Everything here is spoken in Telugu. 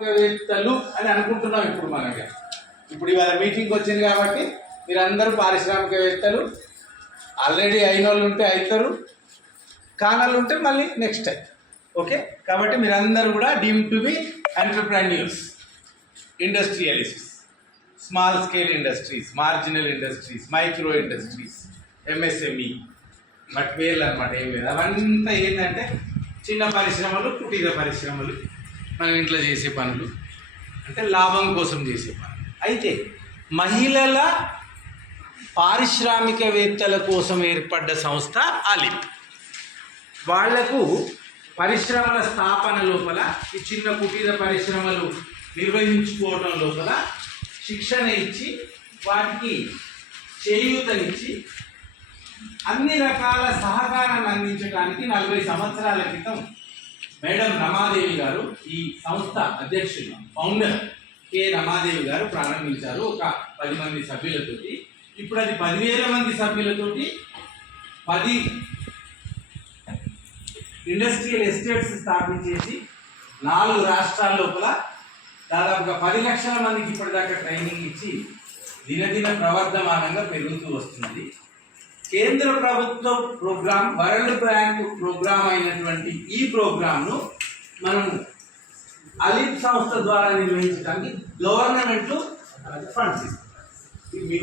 పారిశ్రామికవేత్తలు అని అనుకుంటున్నాం ఇప్పుడు మనకి. ఇప్పుడు ఇవాళ మీటింగ్కి వచ్చింది కాబట్టి మీరందరూ పారిశ్రామికవేత్తలు. ఆల్రెడీ అయిన వాళ్ళు ఉంటే అవుతారు, కానాలు ఉంటే మళ్ళీ నెక్స్ట్ టైం. ఓకే, కాబట్టి మీరందరూ కూడా deem to be entrepreneurs, industrialists, small scale industries, marginal industries, micro industries, MSME, but వేలు అనమాట. ఏం లేదు, అవంతా ఏంటంటే చిన్న పరిశ్రమలు, కుటీర పరిశ్రమలు, మనం ఇంట్లో చేసే పనులు, అంటే లాభం కోసం చేసే పనులు. అయితే మహిళల పారిశ్రామికవేత్తల కోసం ఏర్పడ్డ సంస్థ అలిప్. వాళ్లకు పరిశ్రమల స్థాపన లోపల, ఈ చిన్న కుటీర పరిశ్రమలు నిర్వహించుకోవడం లోపల శిక్షణ ఇచ్చి, వాటికి చేయూతనిచ్చి, అన్ని రకాల సహకారాన్ని అందించడానికి 40 సంవత్సరాల క్రితం మేడం రమాదేవి గారు, ఈ సంస్థ అధ్యక్షులు, ఫౌండర్ కె రమాదేవి గారు ప్రారంభించారు ఒక 10 మంది సభ్యులతోటి. ఇప్పుడు అది 10,000 మంది సభ్యులతోటి 10 ఇండస్ట్రియల్ ఎస్టేట్స్ స్థాపించేసి 4 రాష్ట్రాల లోపల దాదాపుగా 10 లక్షల మందికి ఇప్పటిదాకా ట్రైనింగ్ ఇచ్చి దినదిన ప్రవర్ధమానంగా పెరుగుతూ వస్తుంది. కేంద్ర ప్రభుత్వ ప్రోగ్రామ్, వరల్డ్ బ్యాంక్ ప్రోగ్రామ్ అయినటువంటి ఈ ప్రోగ్రామ్ను మనం అలిప్ సంస్థ ద్వారా నిర్వహించడానికి గవర్నమెంట్ ఫండ్స్ ఇస్తుంది.